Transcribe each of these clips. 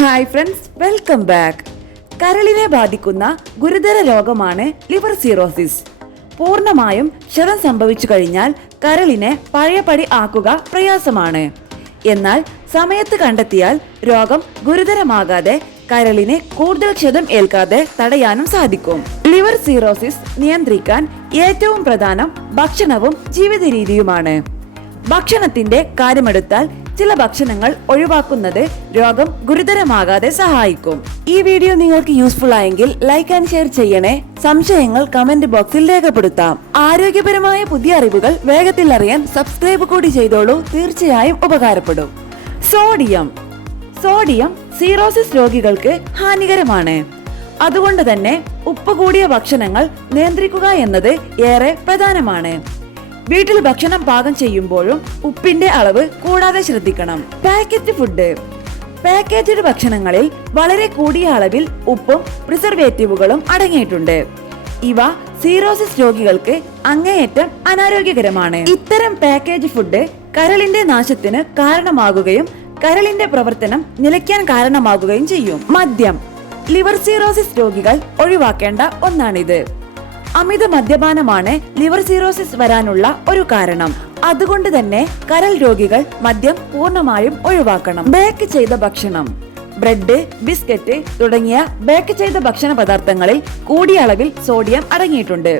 Hi friends, welcome back. കരളിനെ ബാധിക്കുന്ന ഗുരുതര രോഗമാണ് ലിവർ സിറോസിസ്. പൂർണ്ണമായും ക്ഷതം സംഭവിച്ചു കഴിഞ്ഞാൽ കരളിനെ പഴയപടി ആക്കുക പ്രയാസമാണ്. എന്നാൽ സമയത്ത് കണ്ടെത്തിയാൽ രോഗം ഗുരുതരമാകാതെ കരളിന് കൂടുതൽ ക്ഷതം ഏൽക്കാതെ തടയാനും സാധിക്കും. ലിവർ സിറോസിസ് നിയന്ത്രിക്കാൻ ഏറ്റവും പ്രധാനം ഭക്ഷണവും ജീവിത രീതിയുമാണ്. ഭക്ഷണത്തിന്റെ കാര്യമെടുത്താൽ ചില ഭക്ഷണങ്ങൾ ഒഴിവാക്കുന്നത് രോഗം ഗുരുതരമാകാതെ സഹായിക്കും. ഈ വീഡിയോ നിങ്ങൾക്ക് യൂസ്ഫുൾ ആയെങ്കിൽ ലൈക്ക് ആൻഡ് ഷെയർ ചെയ്യണേ. സംശയങ്ങൾ കമന്റ് ബോക്സിൽ രേഖപ്പെടുത്താം. ആരോഗ്യപരമായ പുതിയ അറിവുകൾ വേഗത്തിൽ അറിയാൻ സബ്സ്ക്രൈബ് കൂടി ചെയ്തോളൂ. തീർച്ചയായും ഉപകാരപ്പെടും. സോഡിയം സിറോസിസ് രോഗികൾക്ക് ഹാനികരമാണ്. അതുകൊണ്ട് തന്നെ ഉപ്പ് കൂടിയ ഭക്ഷണങ്ങൾ നിയന്ത്രിക്കുക എന്നത് ഏറെ പ്രധാനമാണ്. വീട്ടിൽ ഭക്ഷണം പാകം ചെയ്യുമ്പോഴും ഉപ്പിന്റെ അളവ് കൂടാതെ ശ്രദ്ധിക്കണം. പാക്കേജ്ഡ് ഭക്ഷണങ്ങളിൽ വളരെ കൂടിയ അളവിൽ ഉപ്പും പ്രിസർവേറ്റീവുകളും അടങ്ങിയിട്ടുണ്ട്. ഇവ സിറോസിസ് രോഗികൾക്ക് അങ്ങേയറ്റം അനാരോഗ്യകരമാണ്. ഇത്തരം പാക്കേജ് ഫുഡ് കരളിന്റെ നാശത്തിന് കാരണമാകുകയും കരളിന്റെ പ്രവർത്തനം നിലയ്ക്കാൻ കാരണമാകുകയും ചെയ്യും. മദ്യം ലിവർ സിറോസിസ് രോഗികൾ ഒഴിവാക്കേണ്ട ഒന്നാണിത്. അമിത മദ്യപാനമാണ് ലിവർ സിറോസിസ് വരാനുള്ള ഒരു കാരണം. അതുകൊണ്ട് തന്നെ കരൾ രോഗികൾ മദ്യം പൂർണ്ണമായും ഒഴിവാക്കണം. ബേക്ക് ചെയ്ത ഭക്ഷണം, ബ്രെഡ്, ബിസ്ക്കറ്റ് തുടങ്ങിയ ബേക്ക് ചെയ്ത ഭക്ഷണ പദാർത്ഥങ്ങളിൽ കൂടിയ അളവിൽ സോഡിയം അടങ്ങിയിട്ടുണ്ട്.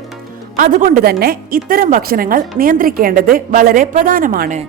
അതുകൊണ്ട് തന്നെ ഇത്തരം ഭക്ഷണങ്ങൾ നിയന്ത്രിക്കേണ്ടത് വളരെ പ്രധാനമാണ്.